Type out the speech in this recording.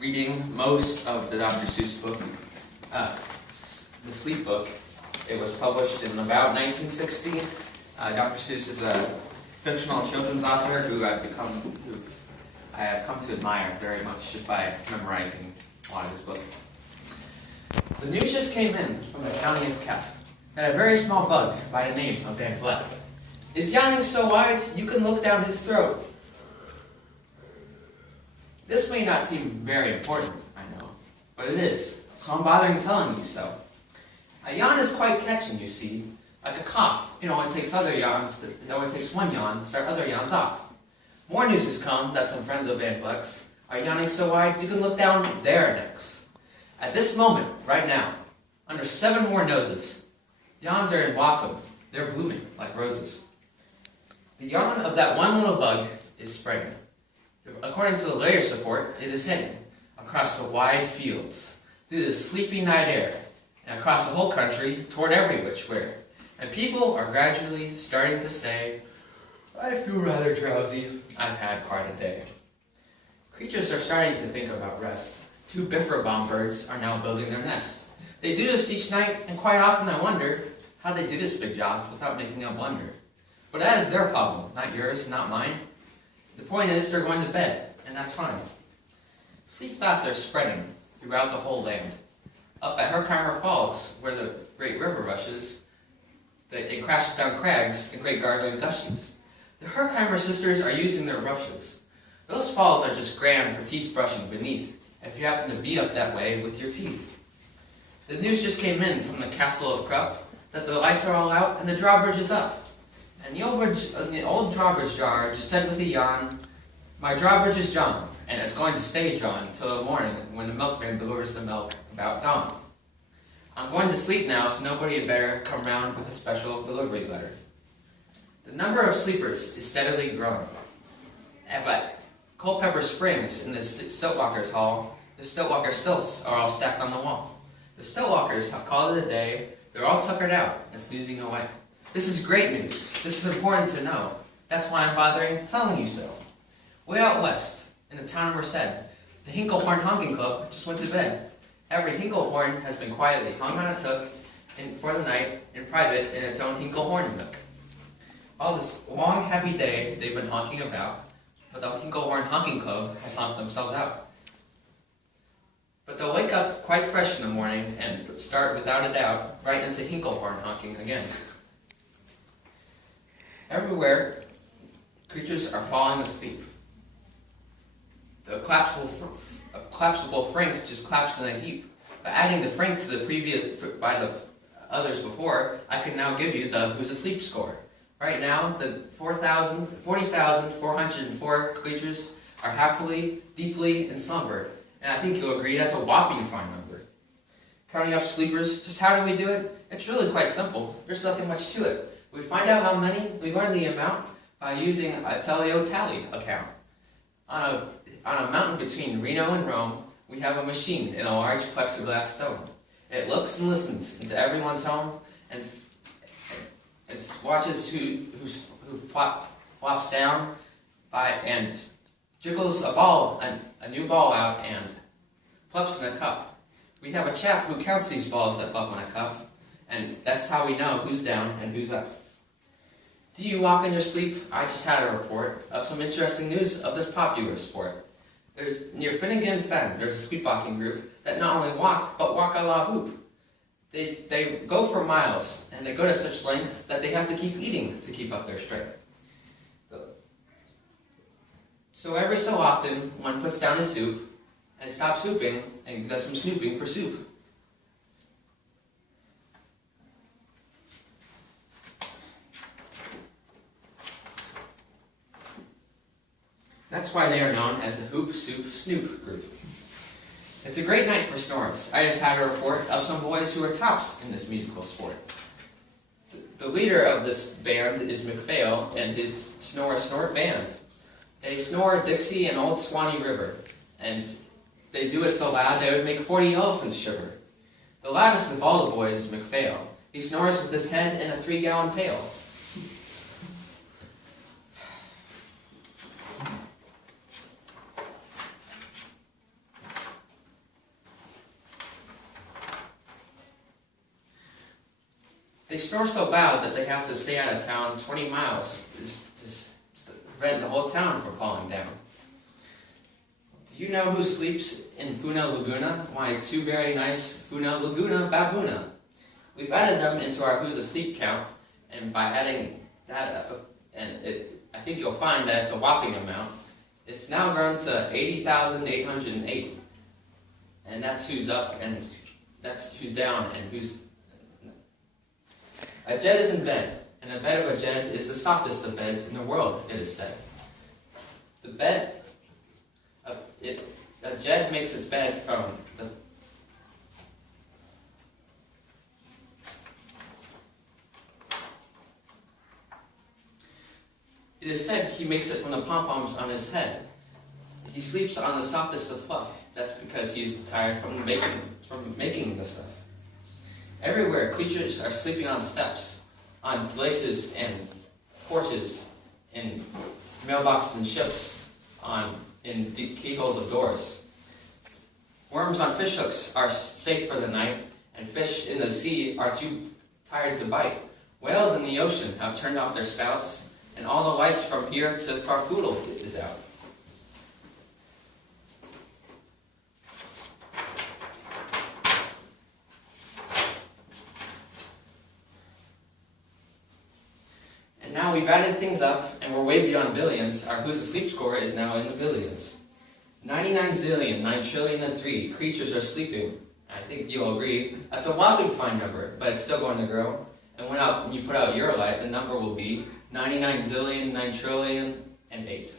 reading most of the Dr. Seuss book, the Sleep Book. It was published in about 1960. Dr. Seuss is a fictional children's author who I have come to admire very much just by memorizing a lot of his book. The news just came in from the county of Kep that a very small bug by the name of Van Vleck is yawning so wide you can look down his throat. This may not seem very important, I know, but it is, so I'm bothering telling you so. A yawn is quite catching, you see, like a cough. It only takes one yawn to start other yawns off. More news has come that some friends of Van Vleck's are yawning so wide you can look down their necks. At this moment, right now, under 7 more noses, yawns are in blossom. They're blooming like roses. The yawn of that one little bug is spreading. According to the latest report, it is heading across the wide fields, through the sleepy night air, and across the whole country toward every which way. And people are gradually starting to say, "I feel rather drowsy. I've had quite a day." Creatures are starting to think about rest. 2 Bifrobomb birds are now building their nest. They do this each night, and quite often I wonder how they do this big job without making a blunder. But that is their problem, not yours, not mine. The point is they're going to bed, and that's fine. Sleep thoughts are spreading throughout the whole land. Up at Herkimer Falls, where the great river rushes, it crashes down crags and great gargling gushes. The Herkimer sisters are using their brushes. Those falls are just grand for teeth brushing beneath, if you happen to be up that way with your teeth. The news just came in from the Castle of Krupp that the lights are all out and the drawbridge is up. And the old drawbridge jar just said with a yawn, "My drawbridge is drawn, and it's going to stay drawn till the morning when the milkman delivers the milk about dawn. I'm going to sleep now, so nobody had better come round with a special delivery letter." The number of sleepers is steadily growing. At Culpeper Springs in the Stiltwalkers' Hall, the Stiltwalker stilts are all stacked on the wall. The Stiltwalkers have called it a day. They're all tuckered out and snoozing away. This is great news. This is important to know. That's why I'm bothering telling you so. Way out west, in the town of Merced, the Hinklehorn Honking Club just went to bed. Every Hinklehorn has been quietly hung on its hook for the night in private in its own Hinklehorn nook. All this long, happy day they've been honking about, but the Hinklehorn Honking Club has honked themselves out. But they'll wake up quite fresh in the morning and start, without a doubt, right into Hinklehorn honking again. Everywhere, creatures are falling asleep. The collapsible Frank just collapsed in a heap. By adding the Frank to by the others before, I can now give you the Who's Asleep score. Right now, the 40,404 creatures are happily, deeply in slumber. And I think you'll agree that's a whopping fine number. Counting up sleepers, just how do we do it? It's really quite simple. There's nothing much to it. We find out how many, we learn the amount by using a Tally account. On a mountain between Reno and Rome, we have a machine in a large plexiglass dome. It looks and listens into everyone's home and it watches who flops down and jiggles a new ball out and plucks in a cup. We have a chap who counts these balls that pluck in a cup, and that's how we know who's down and who's up. Do you walk in your sleep? I just had a report of some interesting news of this popular sport. Near Finnegan Fen, there's a sleepwalking group that not only walk, but walk a la hoop. They go for miles, and they go to such length that they have to keep eating to keep up their strength. So every so often, one puts down his soup, and stops souping, and does some snooping for soup. That's why they are known as the Hoop Soup Snoop group. It's a great night for snores. I just had a report of some boys who are tops in this musical sport. The leader of this band is McPhail and his Snort Band. They snore Dixie and Old Swanee River, and they do it so loud they would make 40 elephants shiver. The loudest of all the boys is McPhail. He snores with his head in a 3-gallon pail. They snore so loud that they have to stay out of town 20 miles to prevent the whole town from falling down. Do you know who sleeps in Funa Laguna? Why, two very nice Funa Laguna Babuna. We've added them into our Who's Asleep count, and by adding that up, I think you'll find that it's a whopping amount. It's now grown to 80,808. And that's who's up, and that's who's down, and who's... A jed is in bed, and a bed of a jed is the softest of beds in the world, it is said. The bed... A jed makes its bed from the... It is said he makes it from the pom-poms on his head. He sleeps on the softest of fluff. That's because he is tired from making the stuff. Everywhere, creatures are sleeping on steps, on glacis and porches, in mailboxes and ships, in keyholes of doors. Worms on fish hooks are safe for the night, and fish in the sea are too tired to bite. Whales in the ocean have turned off their spouts, and all the lights from here to Farfoodle is out. And now we've added things up, and we're way beyond billions. Our Who's Asleep score is now in the billions. 99 zillion, 9 trillion and 3 creatures are sleeping. I think you'll agree. That's a whopping fine number, but it's still going to grow. And when you put out your light, the number will be 99 zillion, 9 trillion and 8.